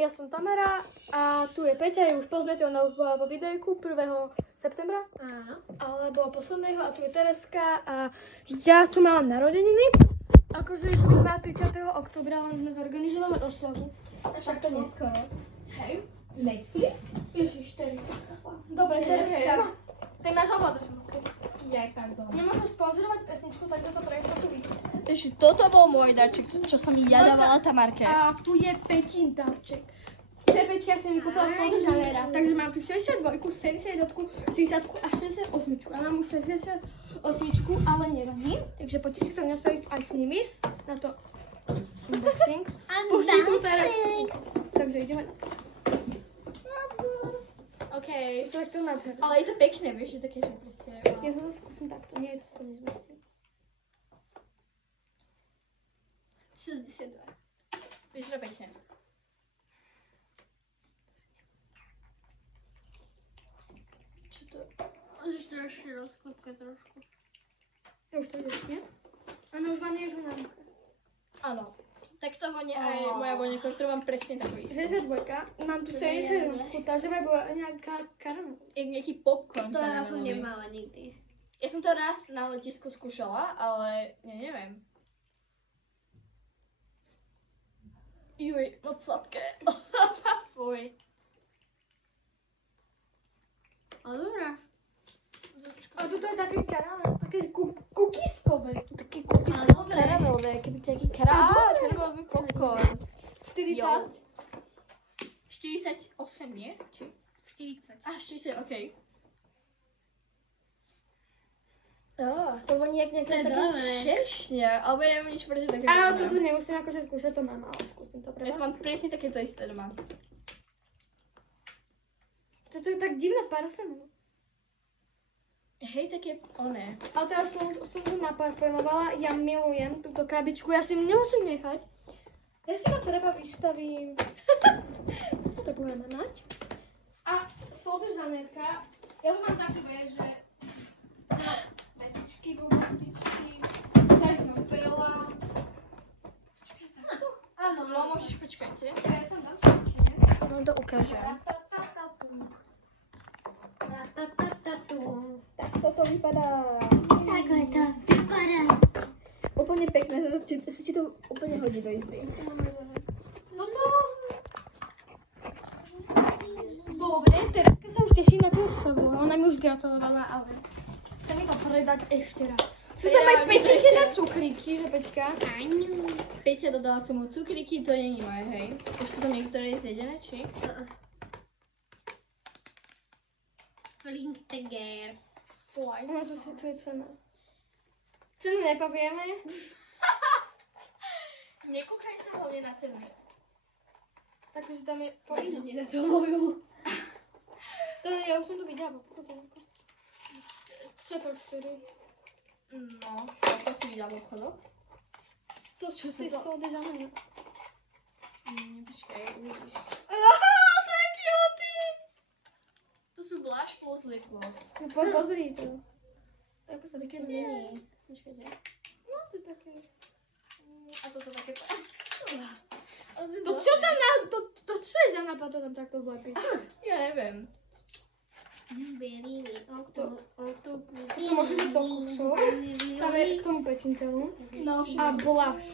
Ja som Tamara a tu je Peťa, je už poznáte ona vo videjku 1. septembra. Áno. Alebo posledného a tu je Tereska a ja som mala narodeniny. Akože sme 30. oktobra, len sme zorganizovali oslavu. Však to neskoro. Hej, Netflix? Ježiš, Terička. Dobre, Tereska. Tak náš ovládač. Jaj, pardon. Nemôžem sponzorovať pesničku, tak toto pre istotu vidím. Ešte toto bol môj darček, čo som ja dávala Tamarke. A tu je Peťin darček. Že Peťka si mi kúpila Sol de Janeiro. Takže mám tu 62, 71, 60 a 68. A mám už 68, ale nevadí. Takže poďte si sa mňa spraviť aj s nimi. Na to unboxing. Pustí tu teraz. Takže ideme na to. Okej. To je to nádherné. Ale je to pekné, vieš, že také, že proste... Ja to skúsim takto, nie je to skoro nezmyslím. 62. Vyzerá pekne. Čo to? Už to ešte rozklopka trošku. Už to ide, nie? Áno, už vám nie je žena. Áno. Tak to vonia aj moja voňka, ktorú mám presne takú istú. 62, mám tu 71, takže ma bola nejaká karamel. Je nejaký popcorn. To ja som nemala nikdy. Ja som to raz na letisku skúšala, ale ja neviem. Juj, moc sladké. Fuj. Ale dobrá. A toto je také karamel, také kukiskové. Taký dobre. karamelové, keby taký karamelový popcorn. 40? 48, nie? Či? 40. 40, okej. To voní jak nejaká To je taká dobré. češňa. Alebo ja neviem nič proti také. Ale toto nemusím akože skúšať, to mám, ale skúsim to pre Ja vás. mám presne takéto isté doma. Toto je tak divné parfému. Hej, také oné. Ale teraz som to naparfémovala, ja milujem túto krabičku, ja si nemusím nechať. Ja si to treba vystavím. To budeme mať. A Sol de Janeiro, ja to mám takové, že vecičky, bobastičky, tak mám veľa. Áno, no môžeš počkať. Ja tam dám všetky, ne? No to ukážem. Tak toto vypadá. Takhle to vypadá. Úplne pekné, si ti to úplne hodí do izby. No to... Dobre, Tereska sa už teší na tú osobu. Ona mi už gratulovala, ale chcem mi to predať ešte raz. Sú tam aj peťky na cukríky, že Peťka? Áňu. Peťa dodala k tomu cukríky, to nie je moje, hej. Už sú tam niektoré zjedené, či? Flinkteger. Fuj. No to je cena. Cenu nepovieme. Nekúkaj sa hlavne na ceny. Takže tam je po Nie na to moju. To ja už som to videla po potomku. 4. No, to si videla v obchodoch? To čo Čo si to? Sol de Janeiro. Počkaj, uvidíš. To je cutie! To sú blush plus lip gloss. No pozri to. Ako sa Také vykenuje. mini. Počkajte. No to je také. A toto také... To čo tam na... To čo je za nápad to tam takto vlepiť? Ja neviem. Beriny. To môže byť do kusov. Tam je k tomu pečinteľu. No, A blush.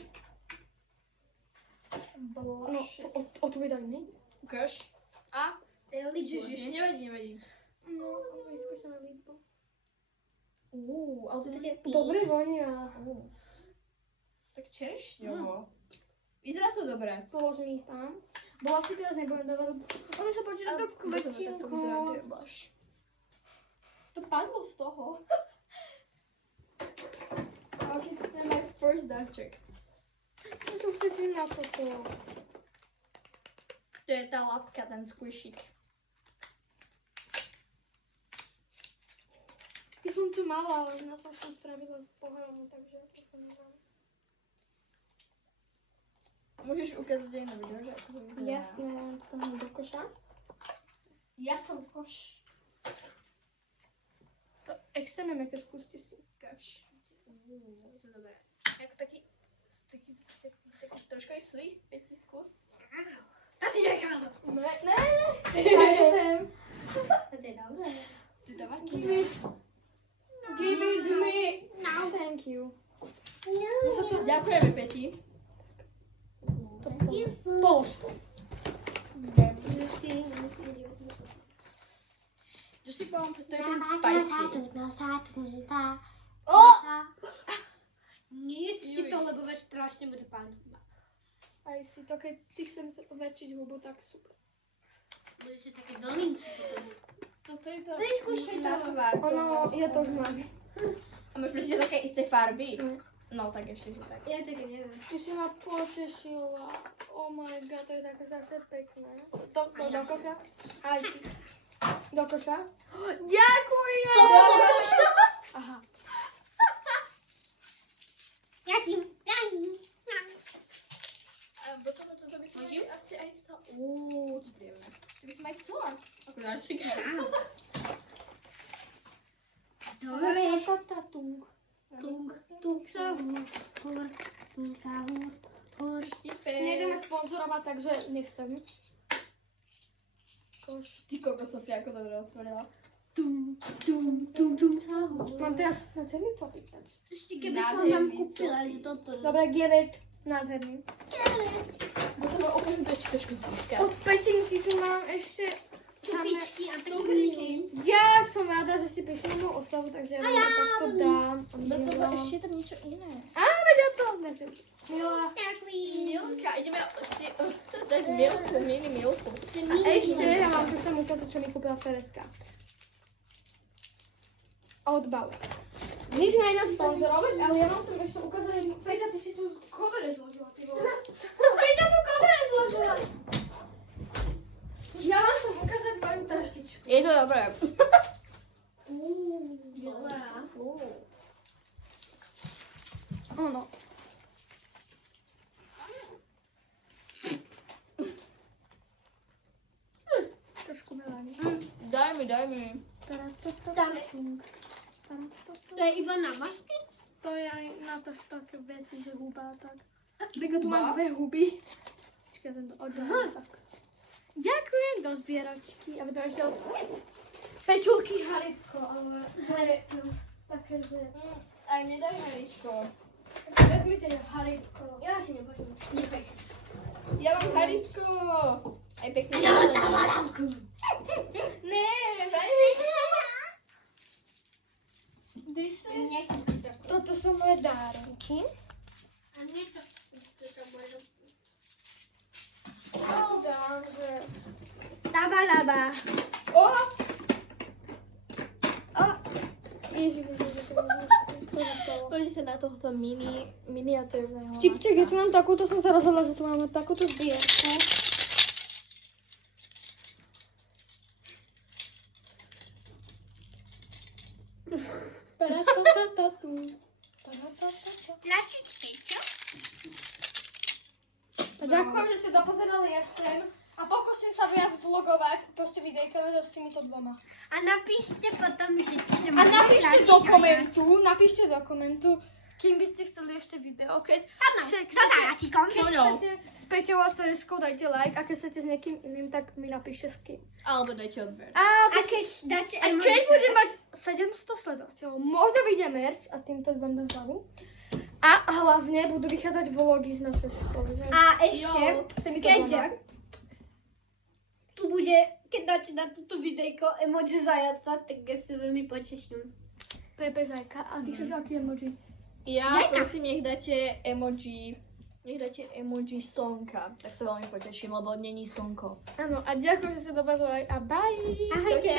No, blush. otvídaj, ne? Ukáž. A? Ježiš. Nevadí. No, vyskúšame lípo. Ale to je také... Dobre vonia. Tak čerešňovo. Vyzerá to dobre. Položím ich tam. Blush si teraz nebudem dávať. Oni sa počíta do kvetinku. To padlo z toho. Okay, to je môj first darček. No to už teším na toto. To je tá lapka, ten squishyk. Ja som tu mala, ale ja som to spravila s pohľadom, takže to nemám. Môžeš ukázať aj na video, že ako to vyzerá. Jasné, to mám do koša. Ja som koš. To extrémne meké, skúste si. Koš. To dobré. Ako taký trošku aj slíz, pekný skús. Asi nechám. Áno. Ne. Tak sem. To je dobré. Ty dávaj. Give it. Give it me. No. Thank you. Ďakujeme, Peti. Post. Že si poviem, to je ten spicy. O! Nic ti to, lebo veď strašne bude pán. Aj si to, keď si chcem väčšiť hubu, tak super. Bude si také dolinky potom. No to je to. Vyskúšaj to. Ono, ja to už mám. A máš presne také isté farby? Mm. No tak ešte, že tak. Ja také neviem. Ty si ma potešila. Oh my god, to je také strašne pekné. Do koša? Aj ty. Do koša? Ďakujem! Aha. Jakým? Potom toto by som asi aj chcela. To príjemné. To by som aj chcela. Ako dáček. Dobre. Tung. Tung sa húr, tung sa húr. Nejdeme sponzorovať, takže nechcem. Koš. Ty kokos, to si ako dobre otvorila. Mám teraz nádherný copík. Ešte keby som vám kúpila, že toto. Dobre, Gevet. Nádherný. Potom ukážem to ešte trošku zblízka. Od petinky tu mám ešte Čupičky a cukríky. Ja som rada, že si prišli na moju oslavu, takže ja vám to takto dám. Do toho ešte je tam niečo iné. Á, veď ja to. Milá. Ďakujem. Milka, ideme si dať milku, mini milku. A ešte ja vám tu chcem ukázať, čo mi kúpila Tereska. Od Bauer. Nič nejdem sponzorovať, ale ja vám chcem ešte ukázať jednu. Peťa, ty si tu kovere zložila, ty vole. Peťa tu kovere zložila. Ja vám chcem ukázať moju taštičku. Je to dobré. Dobrá. Ono. Trošku meláni. Daj mi. Dáme. To je iba na masky? To je aj na to také veci, že huba tak. Beko, tu mám dve huby. Počkaj, tento odľahám tak. Ďakujem do zbieračky. A potom ešte od Pečulky Haritko, ale to je také, že... Aj mne daj haričko. Vezmite Haritko. Ja si nepôjdem. Nechaj. Ja mám haričko. Aj pekne. Ne, daj mi. Toto sú moje dárenky. A mne to bude. Dám, že... Tabalaba. O! Ježiš, Pozri sa na tohto miniatúrneho. Štipček, ja tu mám takúto, som sa rozhodla, že tu máme takúto zbierku. Tlačičky, čo? Ďakujem, že ste dopozerali až sem a pokúsim sa viac vlogovať, proste videjka s týmito dvoma. A napíšte potom, že ste A napíšte do komentu, kým by ste chceli ešte video, keď chcete s Peťou a s Tereskou, dajte like, a keď chcete s niekým iným, tak mi napíšte s kým. Alebo dajte odber. A keď dáte keď budem mať 700 sledovateľov, možno vyjde merch a týmto vám dám hlavu. A hlavne budú vychádzať vlogy z našej školy. A ešte, keďže tu bude, keď dáte na toto videjko emoji zajaca, tak ja sa veľmi poteším. Pepe Zajka, a ty chceš aký emoji? Ja prosím, nech dáte emoji slnka, tak sa veľmi poteším, lebo není slnko. Áno, a ďakujem, že ste dopozerali a bye! Ahojte.